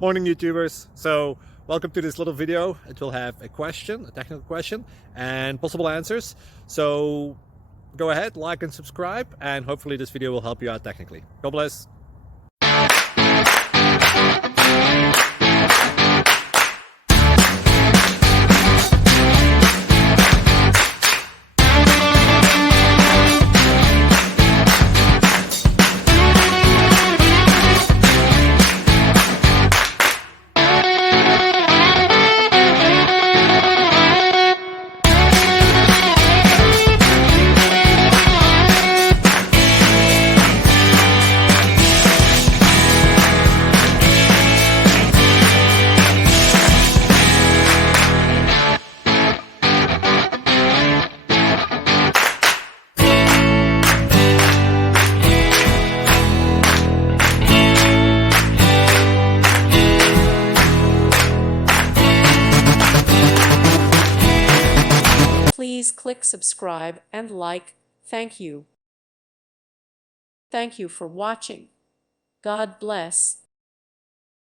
Morning, YouTubers. So welcome to this little video. It will have a question, a technical question, and possible answers. So go ahead, like and subscribe, and hopefully this video will help you out technically. God bless. Please click subscribe and like. Thank you. Thank you for watching. God bless.